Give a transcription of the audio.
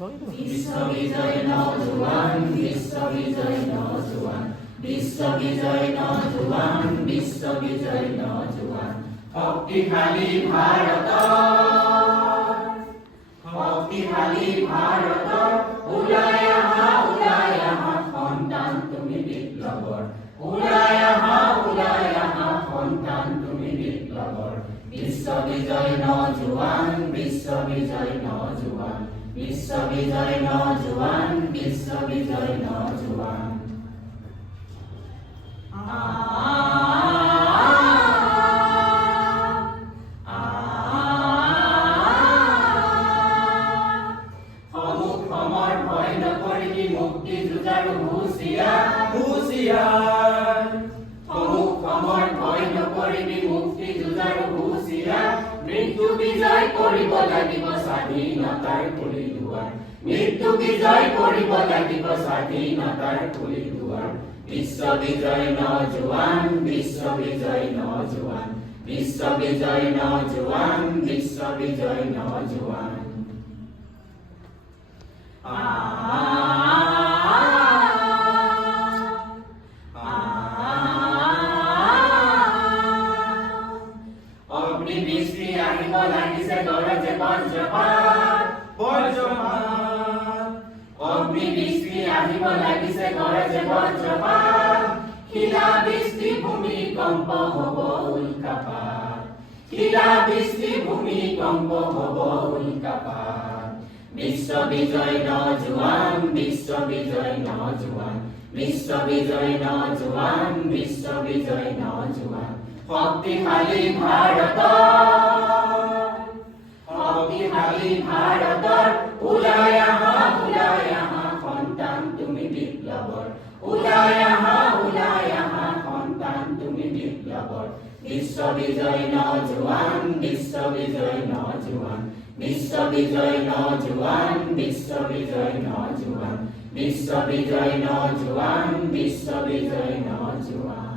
বিশ্ববিজয় নওজোয়ান, বিশ্ববিজয় নওজোয়ান, বিশ্ববিজয় নওজোয়ান, বিশ্ববিজয় নওজোয়ান। শক্তিশালী ভাৰতৰ, শক্তিশালী ভাৰতৰ ওলাই আহা সন্তান তুমি বিপ্লৱৰ, ওলাই আহা সন্তান তুমি বিপ্লৱৰ। বিশ্ববিজয় নওজোৱান, বিশ্ববিজয় নওজোৱান, বিশ্ববিজয় নওজোৱান, বিশ্ববিজয় নওজোৱান। সমুখৰ ভয় নকৰিবি মুক্তি যুঁজাৰু হুঁচিয়াৰ, হুঁচিয়াৰ। সমুখৰ ভয় নকৰিবি মুক্তি যুঁজাৰু হুঁচিয়াৰ। মৃত্যু বিজয় কৰিব লাগিব স্বাধীনতাৰ খুলি দুৱাৰ, মৃত্যু বিজয় কৰিব লাগিব স্বাধীনতাৰ খুলি দুৱাৰ। বিশ্ববিজয় নওজোৱান, বিশ্ববিজয় নওজোৱান, বিশ্ববিজয় নওজোৱান, বিশ্ববিজয় নওজোৱান। অগ্নিবৃষ্টি আহিব লাগিছে গৰজে বজ্ৰপাত, বজ্ৰপাত। অগ্নিবৃষ্টি আহিব লাগিছে গৰজে বজ্ৰপাত। শিলাবৃষ্টি ভূমিকম্প হ'ব উল্কাপাত, শিলাবৃষ্টি ভূমিকম্প হ'ব উল্কাপাত। বিশ্ববিজয় নওজোৱান, বিশ্ববিজয় নওজোৱান, বিশ্ববিজয় নওজোৱান, বিশ্ববিজয় নওজোৱান। শক্তিশালী ভাৰতৰ, শক্তিশালী ভাৰতৰ ওলাই আহা সন্তান তুমি বিপ্লৱৰ, ওলাই আহা সন্তান তুমি বিপ্লৱৰ। বিশ্ববিজয় নওজোৱান, বিশ্ববিজয় নওজোৱান, বিশ্ববিজয় নওজোৱান, বিশ্ববিজয় নওজোৱান, বিশ্ববিজয় নওজোৱান, বিশ্ববিজয় নওজোৱান।